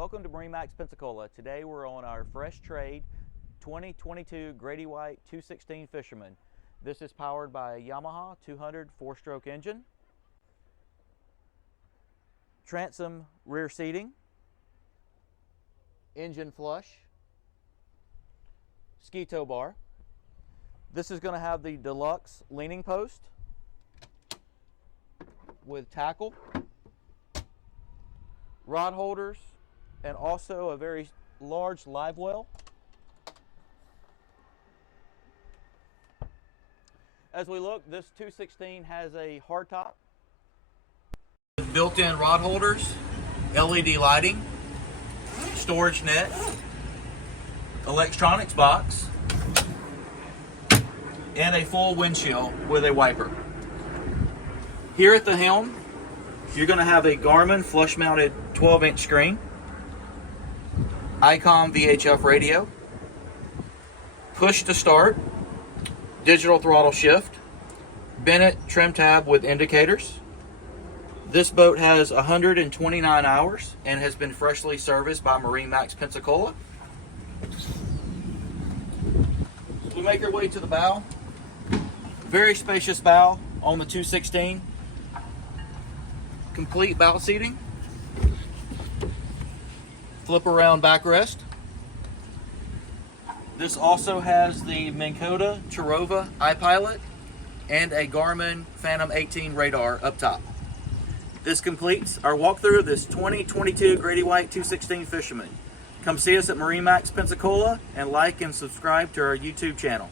Welcome to MarineMax Pensacola. Today we're on our fresh trade 2022 Grady-White 216 Fisherman. This is powered by a Yamaha 200 4-stroke engine, transom rear seating, engine flush, ski tow bar. This is going to have the deluxe leaning post with tackle, rod holders, and also a very large live well. As we look, this 216 has a hardtop, built-in rod holders, LED lighting, storage net, electronics box, and a full windshield with a wiper. Here at the helm, you're going to have a Garmin flush-mounted 12-inch screen, ICOM VHF radio, push to start, digital throttle shift, Bennett trim tab with indicators. This boat has 129 hours and has been freshly serviced by MarineMax Pensacola. We make our way to the bow. Very spacious bow on the 216. Complete bow seating. Flip around backrest. This also has the Minn Kota Terrova iPilot and a Garmin Phantom 18 radar up top. This completes our walkthrough of this 2022 Grady-White 216 Fisherman. Come see us at MarineMax Pensacola and like and subscribe to our YouTube channel.